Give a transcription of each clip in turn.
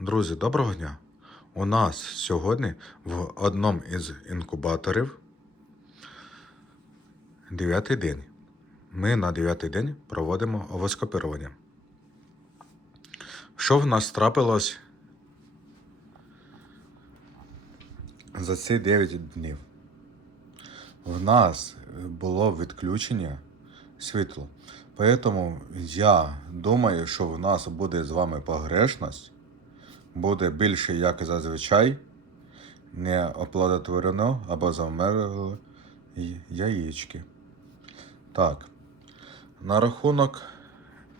Друзі, доброго дня! У нас сьогодні в одному із інкубаторів дев'ятий день. Ми на дев'ятий день проводимо овоскопірування. Що в нас трапилось за ці 9 днів? В нас було відключення світла. Поэтому я думаю, що в нас буде з вами погрешність буде більше, як зазвичай, не оплодотворено або замерли яєчки. Так. На рахунок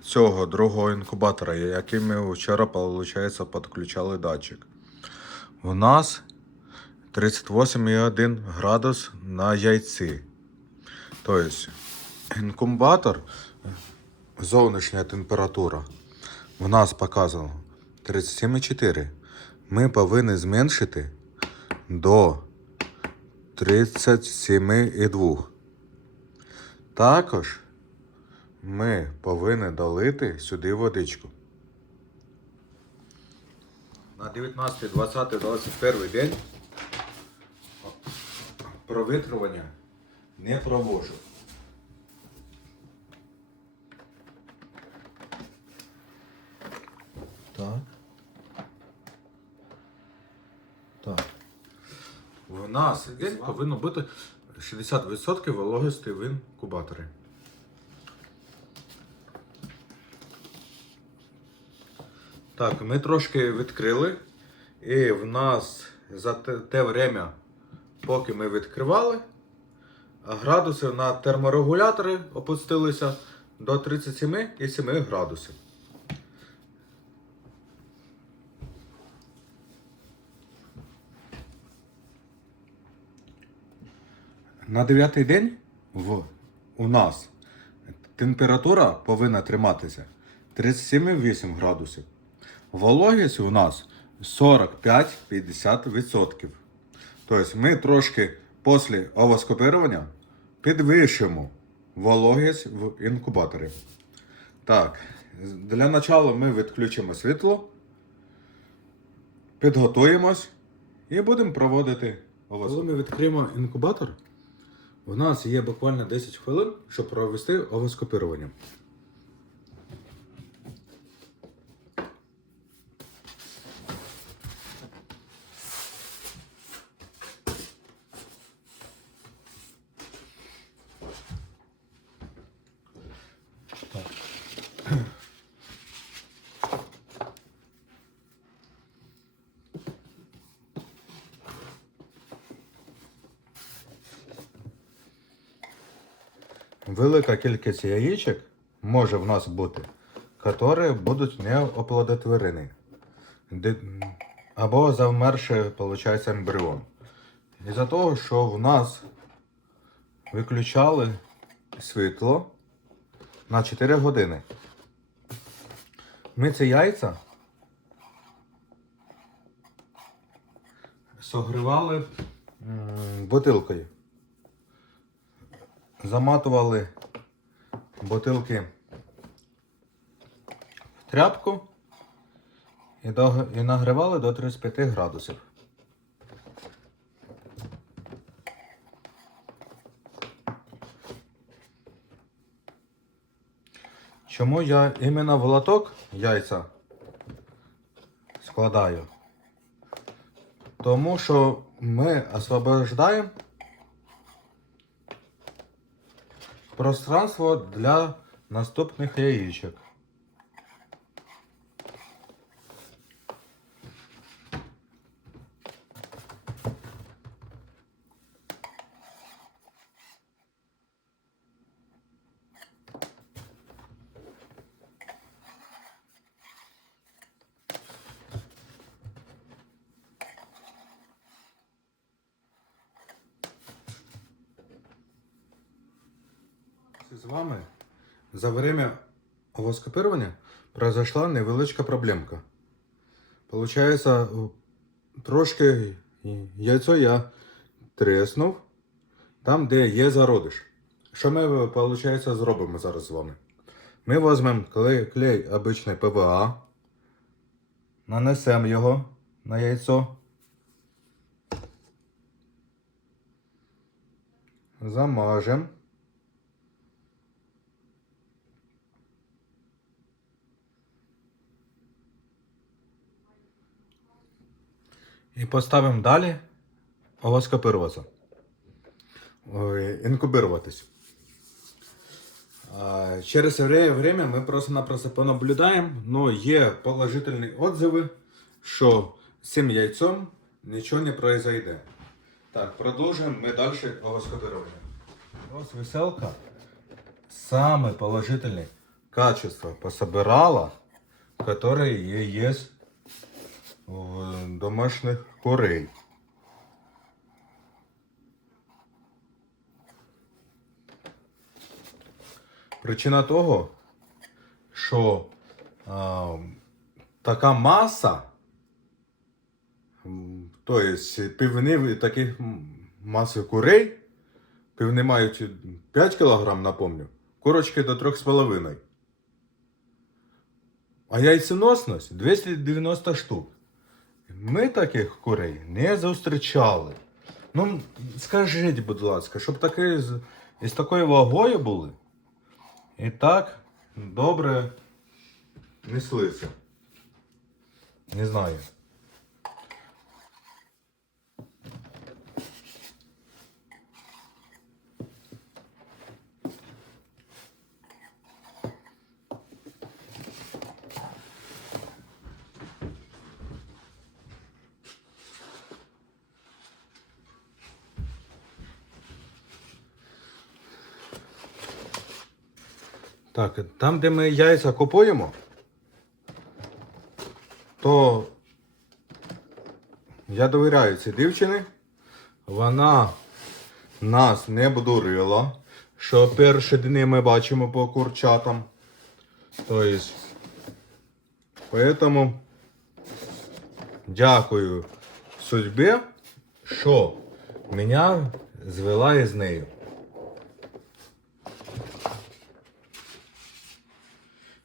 цього другого інкубатора, який ми вчора, виходить, підключали датчик. У нас 38,1 градус на яйці. Тобто, інкубатор, зовнішня температура, в нас показано 37,4. Ми повинні зменшити до 37,2. Також ми повинні долити сюди водичку. На 19, 20, 21 день провітрювання не проводжу. Так. Так. В нас день повинно бути 60% вологості в інкубаторі. Так, ми трошки відкрили. І в нас за те, те время, поки ми відкривали, градуси на терморегулятори опустилися до 37,7 градусів. На дев'ятий день в, у нас температура повинна триматися 37,8 градусів. Вологість у нас 45-50%. Тобто ми трошки після овоскопірування підвищимо вологість в інкубаторі. Так, для початку ми відключимо світло, підготуємось і будемо проводити овоскопірування. Коли ми відкриємо інкубатор, у нас є буквально 10 хвилин, щоб провести овоскопірування. Велика кількість яєчок може в нас бути, які будуть не оплодотворені. Або завмерший, виходить, ембріон. Із-за того, що в нас виключали світло на 4 години. Ми ці яйця согрівали бутилкою заматували бутилки в тряпку і, нагрівали до 35 градусів. Чому я іменно в лоток яйця складаю? Тому що ми освобождаємо пространство для наступних яєчок. З вами за время овоскопирования произошла невеличка проблемка. Получається, трошки яйцо я треснув там, де є зародиш. Що ми, виходить, зробимо зараз з вами? Ми візьмемо клей, клей обичний ПВА, нанесемо його на яйцо. Замажемо. І поставимо далі овоскопируватися. Ой, Інкубироватись. А, Через время ми просто-напросто понаблюдаємо, но є положительні отзиви, що з цим яйцом нічого не произойде. Так, продовжуємо ми далі овоскопирование. Ось веселка. Саме положительні качества пособирала, которые є домашніх курей. Причина того, що а, така маса, м, то є півни таких маси курей, півни мають 5 кг, напомню, курочки до 3,5. А яйценосність 290 штук. Ми таких курей не зустрічали. Ну, скажіть, будь ласка, щоб такі з, із такою вагою були. І так добре неслися. Не знаю. Так, там, де ми яйця купуємо, то я довіряю цій дівчині. Вона нас не обдурила, що перші дні ми бачимо по курчатам. Тобто, поэтому дякую судьбі, що мене звела із нею.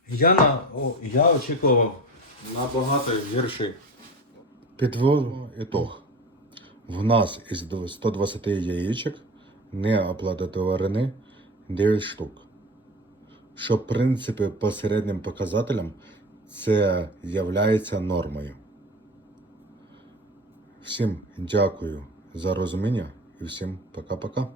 Я на о, я очікував набагато гірший. Підводу ітог. В нас із 120 яєчок не оплодотворены 9 штук. Що, в принципі, по середнім показателям це являється нормою. Всім дякую за розуміння і всім пока-пока.